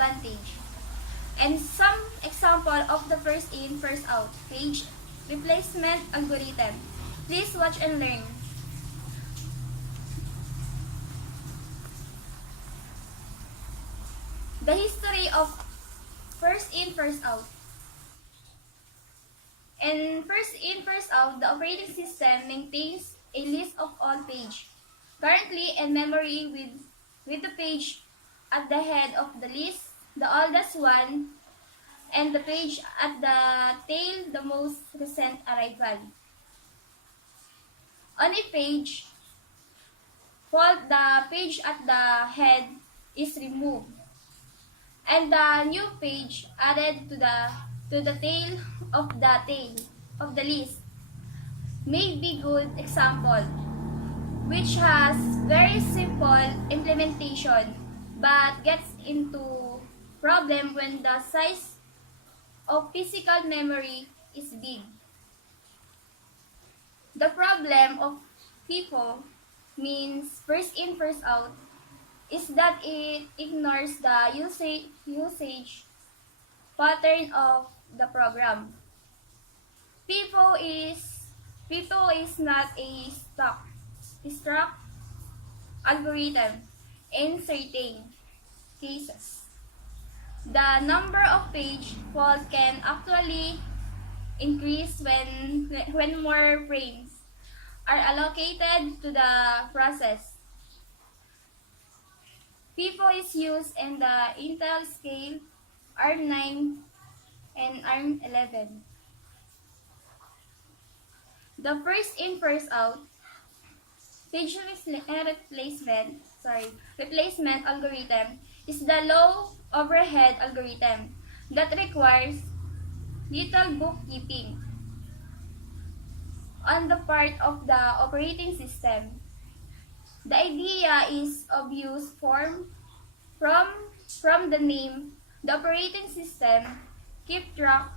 advantage. And some example of the first in, first out page replacement algorithm. Please watch and learn. The history of first in, first out. In first in, first out, the operating system maintains a list of all pages currently in memory with the page at the head of the list, the oldest one, and the page at the tail, the most recent arrival. On a page, the page at the head is removed, and the new page added to the tail of the list. May be good example, which has very simple implementation but gets into problem when the size of physical memory is big. The problem of FIFO means first in, first out is that it ignores the usage pattern of the program. FIFO is not a stock algorithm in certain cases. The number of page faults can actually increase when more frames are allocated to the process. FIFO is used in the Intel scale ARM9 and ARM11. The first in, first out page replacement algorithm is the low overhead algorithm that requires little bookkeeping on the part of the operating system. The idea is obvious from the name. The operating system keep track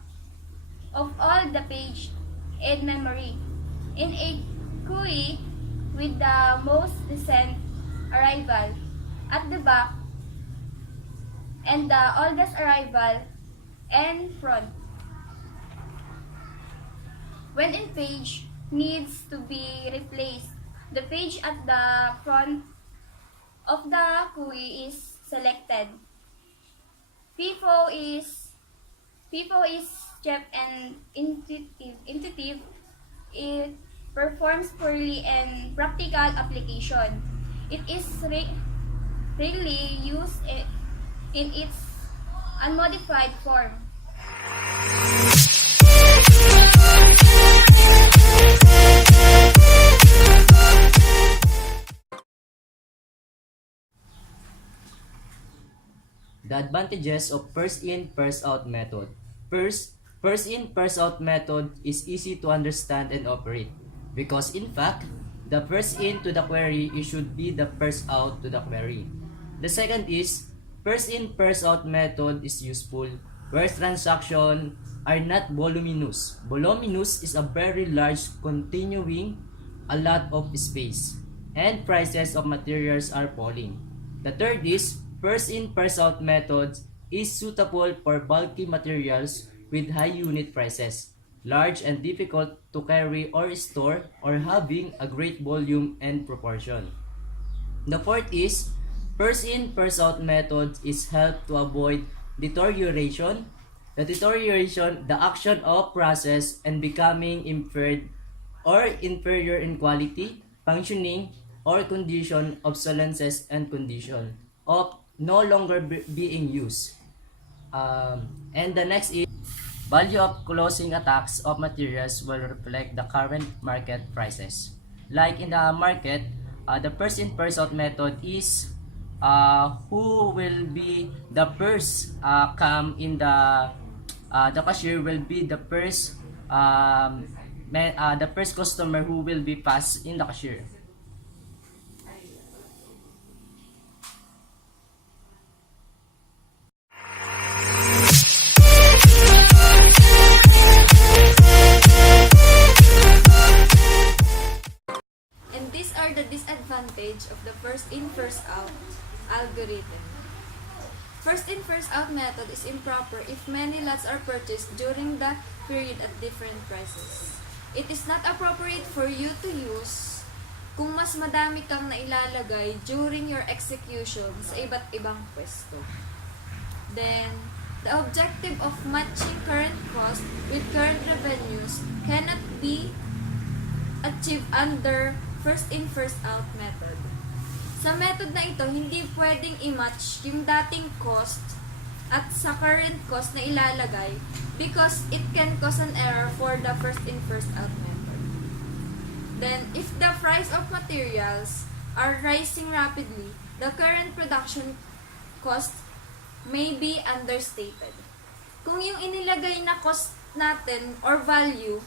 of all the page in memory in a queue with the most recent arrival at the back and the oldest arrival and front. When a page needs to be replaced, the page at the front of the queue is selected. FIFO is cheap and intuitive. It performs poorly in practical application. It is rarely used in its unmodified form. The advantages of first in, first out method. First in, first out method is easy to understand and operate because in fact, the first in to the query should be the first out to the query. The second is, first in, first out method is useful where transactions are not voluminous. Voluminous is a very large continuing a lot of space and prices of materials are falling. The third is, first in, first out methods is suitable for bulky materials with high unit prices, large and difficult to carry or store, or having a great volume and proportion. The fourth is, first in, first out methods is help to avoid deterioration. The action of process and becoming impaired or inferior in quality, functioning, or condition, obsolescence and condition of no longer being used. And the next is, value of closing attacks of materials will reflect the current market prices. Like in the market, the first in, first out method is who will be the first come in the cashier will be the first the first customer who will be passed in the cashier. These are the disadvantages of the first in, first out algorithm. First in first out method is improper if many lots are purchased during the period at different prices. It is not appropriate for you to use kung mas madami kang nailalagay during your execution sa iba't ibang pwesto. Then, the objective of matching current cost with current revenues cannot be achieved under first in first out method. Sa method na ito, hindi pwedeng i-match yung dating cost at sa current cost na ilalagay because it can cause an error for the first in first out method. Then, if the price of materials are rising rapidly, the current production cost may be understated. Kung yung inilagay na cost natin or value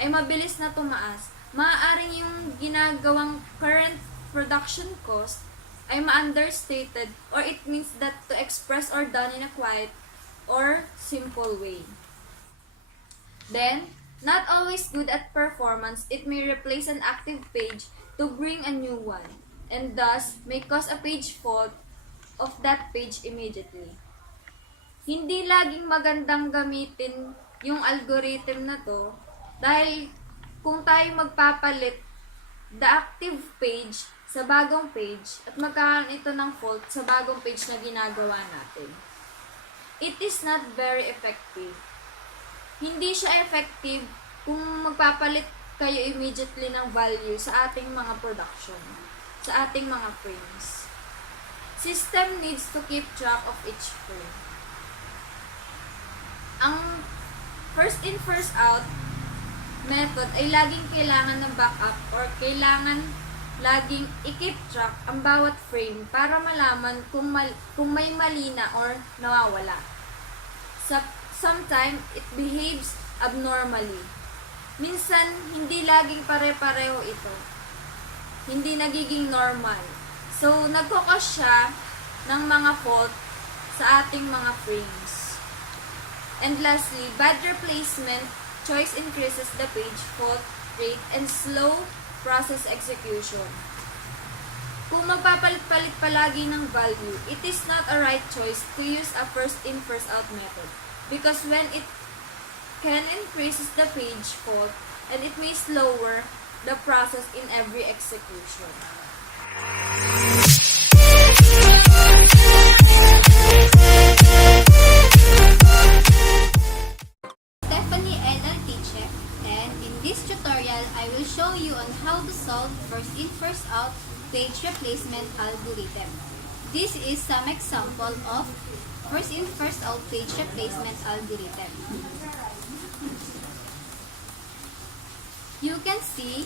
ay mabilis na tumaas, maaaring yung ginagawang current production cost ay ma-understated or it means that to express or done in a quiet or simple way. Then, not always good at performance, it may replace an active page to bring a new one and thus may cause a page fault of that page immediately. Hindi laging magandang gamitin yung algorithm na to dahil kung tayo magpapalit the active page sa bagong page at magkakaroon ito ng fault sa bagong page na ginagawa natin. It is not very effective. Hindi siya effective kung magpapalit kayo immediately ng value sa ating mga production, sa ating mga frames. System needs to keep track of each frame. Ang first in first out method ay laging kailangan ng backup or kailangan laging i-keep track ang bawat frame para malaman kung may mali na or nawawala. Sometimes, it behaves abnormally. Minsan, hindi laging pare-pareho ito. Hindi nagiging normal. So, nagkukos siya ng mga fault sa ating mga frames. And lastly, bad replacement choice increases the page fault rate and slow process execution. Kung magpapalit-palit palagi ng value, it is not a right choice to use a first in first out method because when it can increases the page fault and it may slower the process in every execution. Altiche, and in this tutorial I will show you on how to solve first in first out page replacement algorithm. This is some example of first in first out page replacement algorithm. You can see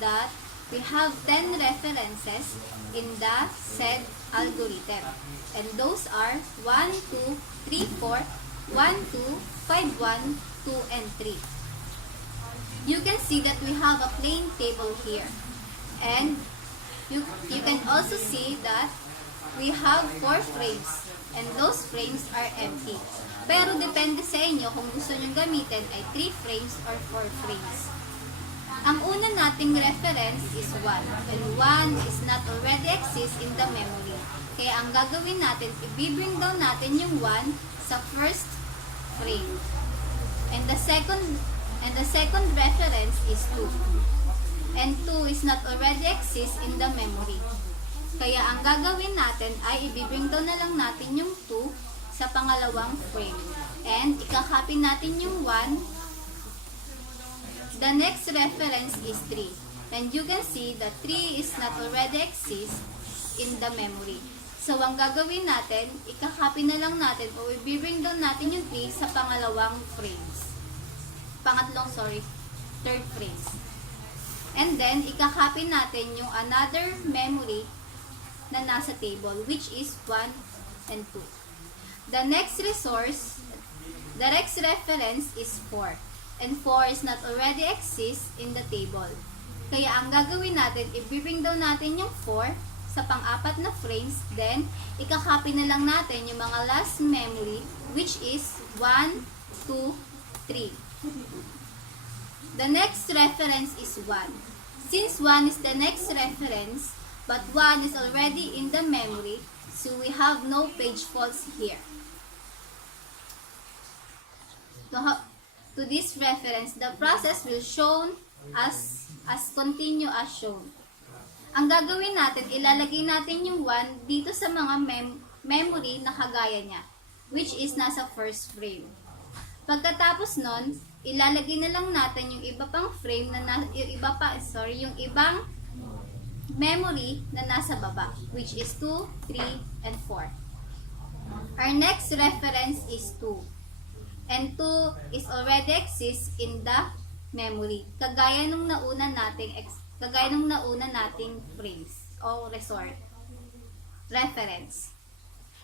that we have 10 references in the said algorithm, and those are 1, 2, 3, 4, 1, 2, 5, 1, 2, and 3. You can see that we have a plain table here, and you can also see that we have 4 frames, and those frames are empty. Pero depende sa inyo kung gusto nyo gamitin ay 3 frames or 4 frames. Ang una nating reference is 1, and 1 is not already exist in the memory. Kaya ang gagawin natin, i-bring down natin yung 1 sa first frame. And the second reference is 2. And 2 is not already exist in the memory. Kaya ang gagawin natin ay i-bring down na lang natin yung 2 sa pangalawang frame. And ikakopy natin yung 1. The next reference is 3. And you can see that 3 is not already exist in the memory. So, ang gagawin natin, ikakopy na lang natin o i-bring down natin yung 3 sa pangalawang frames. Third frames. And then, ikakopy natin yung another memory na nasa table, which is 1 and 2. The next reference is 4. And 4 is not already exist in the table. Kaya ang gagawin natin, i-bring down natin yung 4 sa pang-apat na frames, then ikakopy na lang natin yung mga last memory, which is 1, 2, 3. The next reference is 1. Since 1 is the next reference, but 1 is already in the memory, So we have no page faults here. To this reference, the process will shown as continue as shown. Ang gagawin natin, ilalagay natin yung 1 dito sa mga memory na kagaya niya, which is nasa first frame. Pagkatapos nun, ilalagay na lang natin yung iba pang frame yung ibang memory na nasa baba, which is 2, 3, and 4. Our next reference is 2. And 2 is already exists in the memory. Kagaya nung nauna nating frames o reference.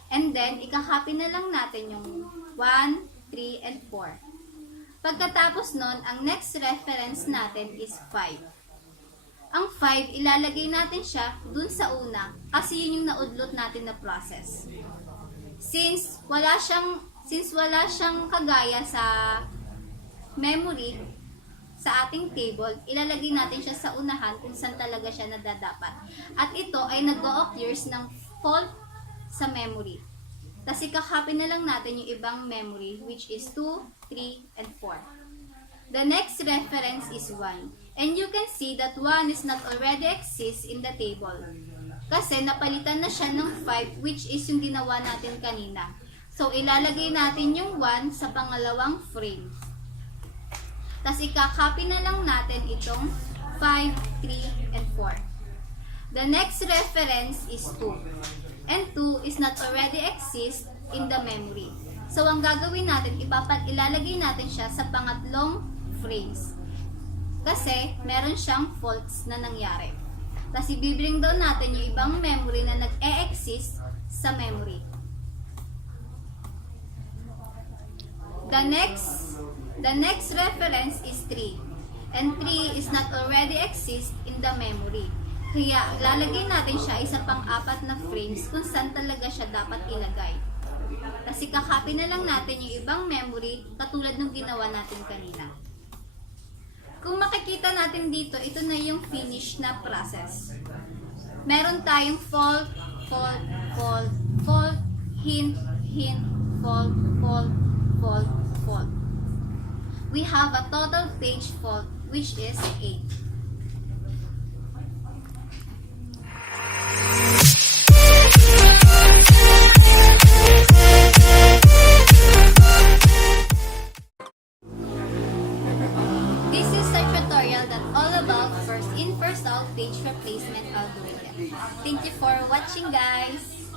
And then, ikakopy na lang natin yung 1, 3, and 4. Pagkatapos nun, ang next reference natin is 5. Ang 5, ilalagay natin siya dun sa una kasi yun yung naudlot natin na process. Since wala siyang kagaya sa memory, sa ating table, ilalagay natin siya sa unahan kung saan talaga siya nadadapat. At ito ay nag-o-occurs ng fault sa memory. Kasi kakopy na lang natin yung ibang memory, which is 2, 3, and 4. The next reference is 1. And you can see that 1 is not already exists in the table. Kasi napalitan na siya ng 5, which is yung ginawa natin kanina. So, ilalagay natin yung 1 sa pangalawang frame. Tapos, ikakopy na lang natin itong 5, 3, and 4. The next reference is 2. And 2 is not already exist in the memory. So, ang gagawin natin, ilalagay natin siya sa pangatlong frames. Kasi, meron siyang faults na nangyari. Tapos, ibibring down natin yung ibang memory na nag-e-exist sa memory. The next reference is 3. And 3 is not already exist in the memory. Kaya, lalagay natin siya isa pang-4 na frames kung saan talaga siya dapat ilagay. Kasi kakopy na lang natin yung ibang memory katulad ng ginawa natin kanina. Kung makikita natin dito, ito na yung finish na process. Meron tayong fault, fault, fault, fault, hint, hint, fault, fault, fault, fault. We have a total page fault, which is 8. This is a tutorial that all about first in, first out page replacement algorithm. Thank you for watching, guys!